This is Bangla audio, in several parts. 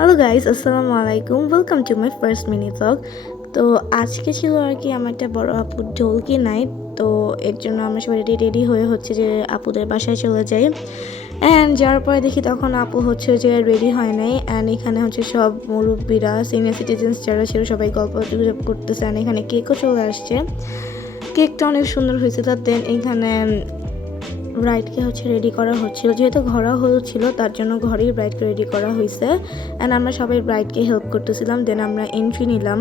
হ্যালো গাইস, আসসালামু আলাইকুম। Welcome to my first mini blog. তো আজকে ছিল আর কি আমার একটা বড় আপুর ঢোলকি নাইট। তো এর জন্য আমরা সবাই রেডি হয়ে হচ্ছে যে আপুদের বাসায় চলে যাই। অ্যান্ড যাওয়ার পরে দেখি তখন আপু হচ্ছে যে রেডি হয় নাই। অ্যান্ড এখানে হচ্ছে সব মুরব্বীরা, সিনিয়র সিটিজেন্স যারা ছিল সবাই গল্প গুজব করতেছে। অ্যান্ড এখানে কেকও চলে আসছে। কেকটা অনেক সুন্দর হয়েছিল। দেন এখানে ব্রাইডকে হচ্ছে রেডি করা হচ্ছিল, যেহেতু ঘরোয়া হলুদ ছিল তার জন্য ঘরেই ব্রাইডকে রেডি করা হয়েছে। অ্যান্ড আমরা সবাই ব্রাইডকে হেল্প করতেছিলাম। দেন আমরা এন্ট্রি নিলাম।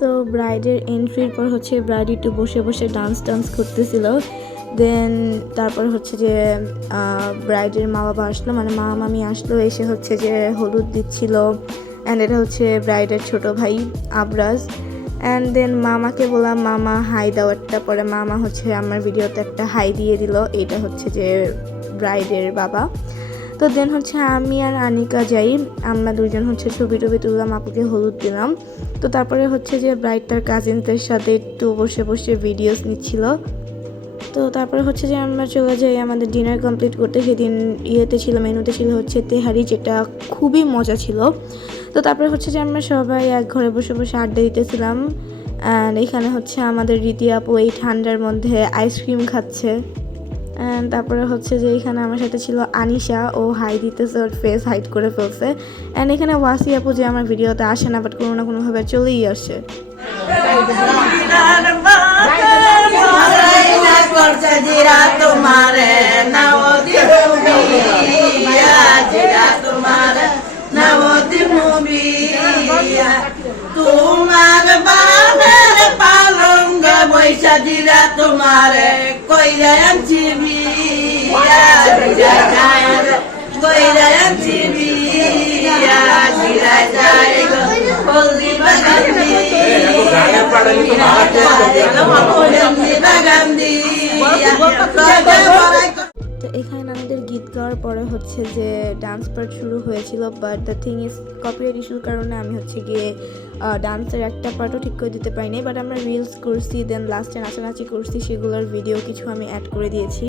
তো ব্রাইডের এন্ট্রির পর হচ্ছে ব্রাইড একটু বসে বসে ডান্স করতেছিল। দেন তারপর হচ্ছে যে ব্রাইডের মা বাবা আসলো, মানে মা মামি আসলো, এসে হচ্ছে যে হলুদ দিচ্ছিল। অ্যান্ড এটা হচ্ছে ব্রাইডের ছোট ভাই আবরাজ। অ্যান্ড দেন মামাকে বললাম মামা হাই দাও একটা, পরে মামা হচ্ছে আমার ভিডিওতে একটা হাই দিয়ে দিল। এটা হচ্ছে যে ব্রাইডের বাবা। তো দেন হচ্ছে আমি আর আনিকা যাই, আমরা দুজন হচ্ছে ছবি টবি তুললাম, আপুকে হলুদ দিলাম। তো তারপরে হচ্ছে যে ব্রাইড তার কাজিনদের সাথে একটু বসে বসে ভিডিওস নিচ্ছিল। তো তারপরে হচ্ছে যে আমরা চলে যাই আমাদের ডিনার কমপ্লিট করতে। সেদিন মেনুতে ছিল হচ্ছে তেহারি, যেটা খুবই মজা ছিল। তো তারপরে হচ্ছে যে আমরা সবাই এক ঘরে বসে বসে আড্ডা দিতেছিলাম। অ্যান্ড এখানে হচ্ছে আমাদের রীতি আপু এই ঠান্ডার মধ্যে আইসক্রিম খাচ্ছে। অ্যান্ড তারপরে হচ্ছে যে এখানে আমার সাথে ছিল আনিশা, ও হাই দিতেছে, ওর ফেস হাইড করে ফেলছে। অ্যান্ড এখানে ওয়াসি আপু, যে আমার ভিডিওতে আসে না বাট কোনো না কোনোভাবে চলেই আসে। দিরা তোমারে কইরা আনছি বিয়া কইরা আনছি বিয়া দিরা যায় গো হলদি বাগান্দি বাগান্দি। তো এখানে আমাদের গীত গাওয়ার পরে হচ্ছে যে ডান্স পার্ট শুরু হয়েছিল, but the thing is copyright ইস্যুর কারণে আমি হচ্ছে গিয়ে ডান্সের একটা পার্টও ঠিক করে দিতে পারিনি। বাট আমরা রিলস করছি, দেন লাস্টে নাচানাচি করছি, সেগুলোর ভিডিও কিছু আমি অ্যাড করে দিয়েছি।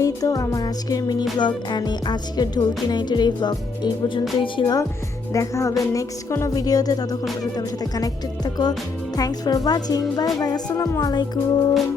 এই তো আমার আজকের মিনি ব্লগ অ্যান্ড আজকের ঢোলকি নাইটের এই ব্লগ এই পর্যন্তই ছিল। দেখা হবে নেক্সট কোনো ভিডিওতে, ততক্ষণ পর্যন্ত আমার সাথে কানেক্টেড থাকো। Thanks for watching, bye bye, আসসালামু আলাইকুম।